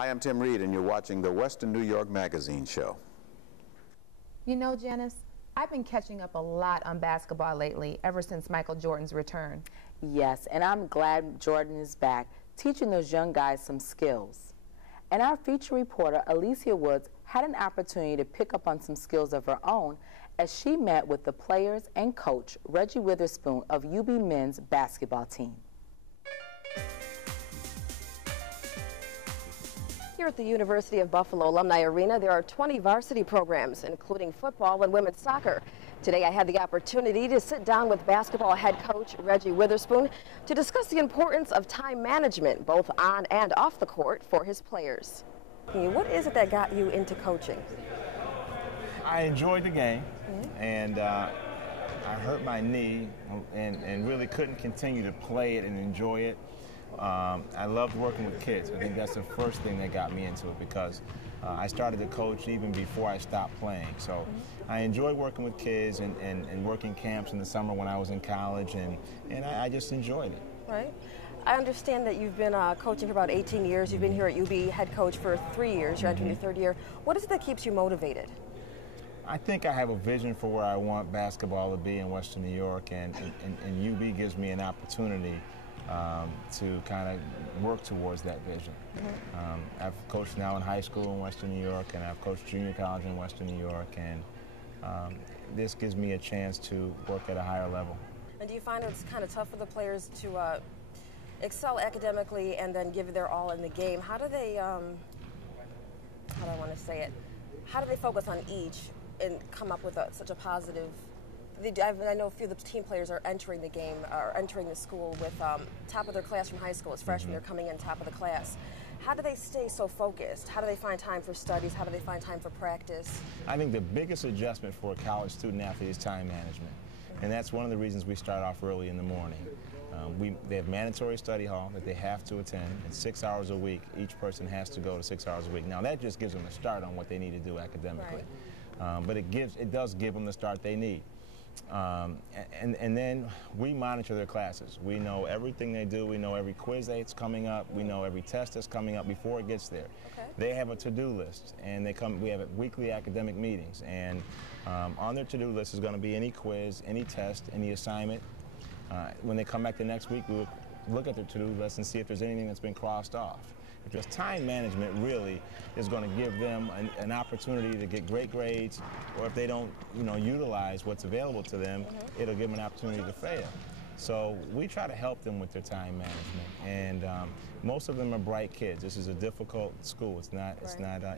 Hi, I'm Tim Reed, and you're watching the Western New York Magazine Show. You know, Janice, I've been catching up a lot on basketball lately, ever since Michael Jordan's return. Yes, and I'm glad Jordan is back, teaching those young guys some skills. And our feature reporter, Alicia Woods, had an opportunity to pick up on some skills of her own as she met with the players and coach, Reggie Witherspoon, of UB men's basketball team. Here at the University of Buffalo Alumni Arena, there are 20 varsity programs, including football and women's soccer. Today, I had the opportunity to sit down with basketball head coach Reggie Witherspoon to discuss the importance of time management, both on and off the court, for his players. What is it that got you into coaching? I enjoyed the game, and I hurt my knee and really couldn't continue to play it and enjoy it. I loved working with kids. I think that's the first thing that got me into it, because I started to coach even before I stopped playing. So I enjoyed working with kids and working camps in the summer when I was in college, and I just enjoyed it. Right. I understand that you've been coaching for about 18 years. You've been here at UB head coach for 3 years. You're entering your third year. What is it that keeps you motivated? I think I have a vision for where I want basketball to be in Western New York, and UB gives me an opportunity to kind of work towards that vision. I've coached now in high school in Western New York, and I've coached junior college in Western New York, and this gives me a chance to work at a higher level. And do you find it's kind of tough for the players to excel academically and then give their all in the game? How do they, how do I want to say it, how do they focus on each and come up with such a positive? I know a few of the team players are entering the game, or entering the school with top of their class from high school. As freshmen, they're coming in top of the class. How do they stay so focused? How do they find time for studies? How do they find time for practice? I think the biggest adjustment for a college student athlete is time management. And that's one of the reasons we start off early in the morning. They have mandatory study hall that they have to attend, and 6 hours a week. Each person has to go to 6 hours a week. Now that just gives them a start on what they need to do academically. Right. But it does give them the start they need. And then we monitor their classes. We know everything they do. We know every quiz that's coming up. We know every test that's coming up before it gets there. Okay. They have a to-do list, and we have weekly academic meetings. And on their to-do list is going to be any quiz, any test, any assignment. When they come back the next week, we'll look at their to-do list and see if there's anything that's been crossed off. Because time management really is going to give them an opportunity to get great grades, or if they don't, utilize what's available to them, it'll give them an opportunity to fail. So we try to help them with their time management, and most of them are bright kids. This is a difficult school. It's not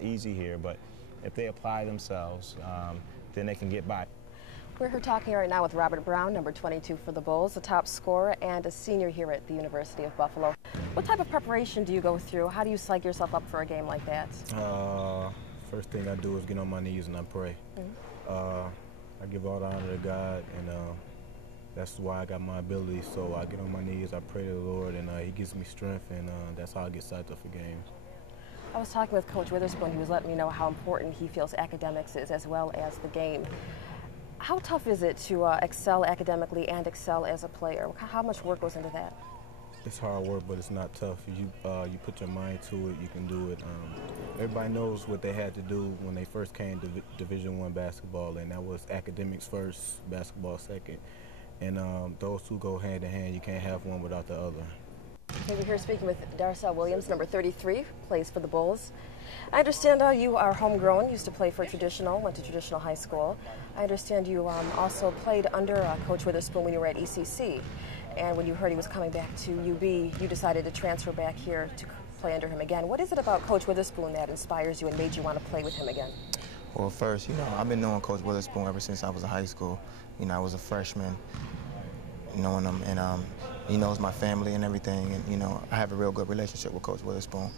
easy here, but if they apply themselves, then they can get by. We're here talking right now with Robert Brown, number 22 for the Bulls, a top scorer and a senior here at the University of Buffalo. What type of preparation do you go through? How do you psych yourself up for a game like that? First thing I do is get on my knees and I pray. I give all the honor to God, and that's why I got my ability. So I get on my knees, I pray to the Lord, and He gives me strength, and that's how I get psyched up for games. I was talking with Coach Witherspoon. He was letting me know how important he feels academics is, as well as the game. How tough is it to excel academically and excel as a player? How much work goes into that? It's hard work, but it's not tough. You put your mind to it, you can do it. Everybody knows what they had to do when they first came to Division I basketball, and that was academics first, basketball second. And those two go hand in hand. You can't have one without the other. Okay, we're here speaking with Darcel Williams, number 33, plays for the Bulls. I understand you are homegrown, used to play for traditional, went to traditional high school. I understand you also played under Coach Witherspoon when you were at ECC. And when you heard he was coming back to UB, you decided to transfer back here to play under him again. What is it about Coach Witherspoon that inspires you and made you want to play with him again? Well, first, I've been knowing Coach Witherspoon ever since I was in high school. I was a freshman, knowing him, and he knows my family and everything. And, I have a real good relationship with Coach Witherspoon.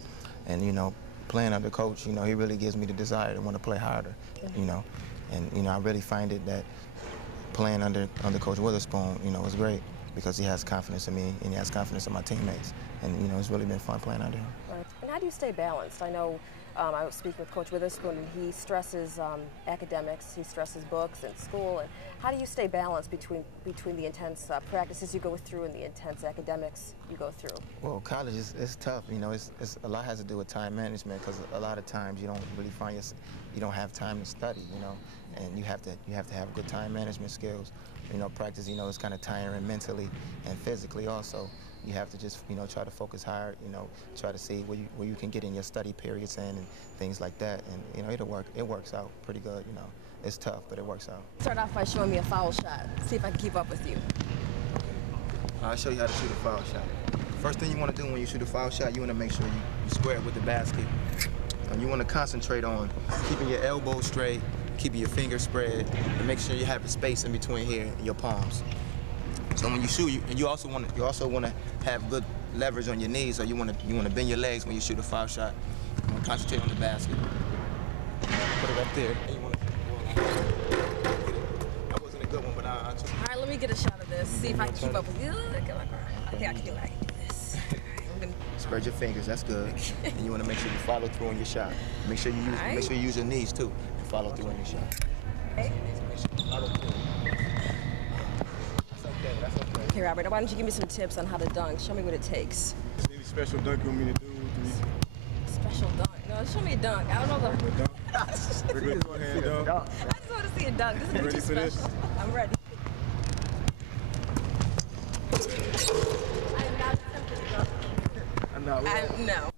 And, playing under Coach, he really gives me the desire to want to play harder, And, I really find it that playing under Coach Witherspoon, is great, because he has confidence in me and he has confidence in my teammates. And, it's really been fun playing under him. Right. And how do you stay balanced? I know I was speaking with Coach Witherspoon, and he stresses academics, he stresses books and school. And how do you stay balanced between the intense practices you go through and the intense academics you go through? Well, college is tough. You know, it's a lot has to do with time management, because a lot of times you don't really find you don't have time to study. You know, and you have to have good time management skills. You know, practice. You know, it's kind of tiring mentally and physically also. You have to just, you know, try to focus hard, you know, try to see where you can get in your study periods in and things like that. And, you know, it works out pretty good, you know. It's tough, but it works out. Start off by showing me a foul shot. See if I can keep up with you. I'll show you how to shoot a foul shot. First thing you want to do when you shoot a foul shot, you want to make sure you square it with the basket. And you want to concentrate on keeping your elbows straight, keeping your fingers spread, and make sure you have the space in between here and your palms. So when you shoot, you also want to have good leverage on your knees. So you want to bend your legs when you shoot a foul shot. You want to concentrate on the basket. Put it up there. And you want to that wasn't a good one, but I took it. All right, let me get a shot of this. See if I can keep up with you. I think I can do this. Spread your fingers. That's good. And you want to make sure you follow through on your shot. Make sure you use your knees too and follow through on your shot. Okay. Make sure you follow through. That's okay. Okay, Robert, why don't you give me some tips on how to dunk? Show me what it takes. Any special dunk you want me to do? Special dunk? No, show me a dunk. I don't know the... Dunk? Regular hand dunk? I just want to see a dunk. This is Ready too for this? special. I'm ready. I am not tempted to dunk. I'm not. No.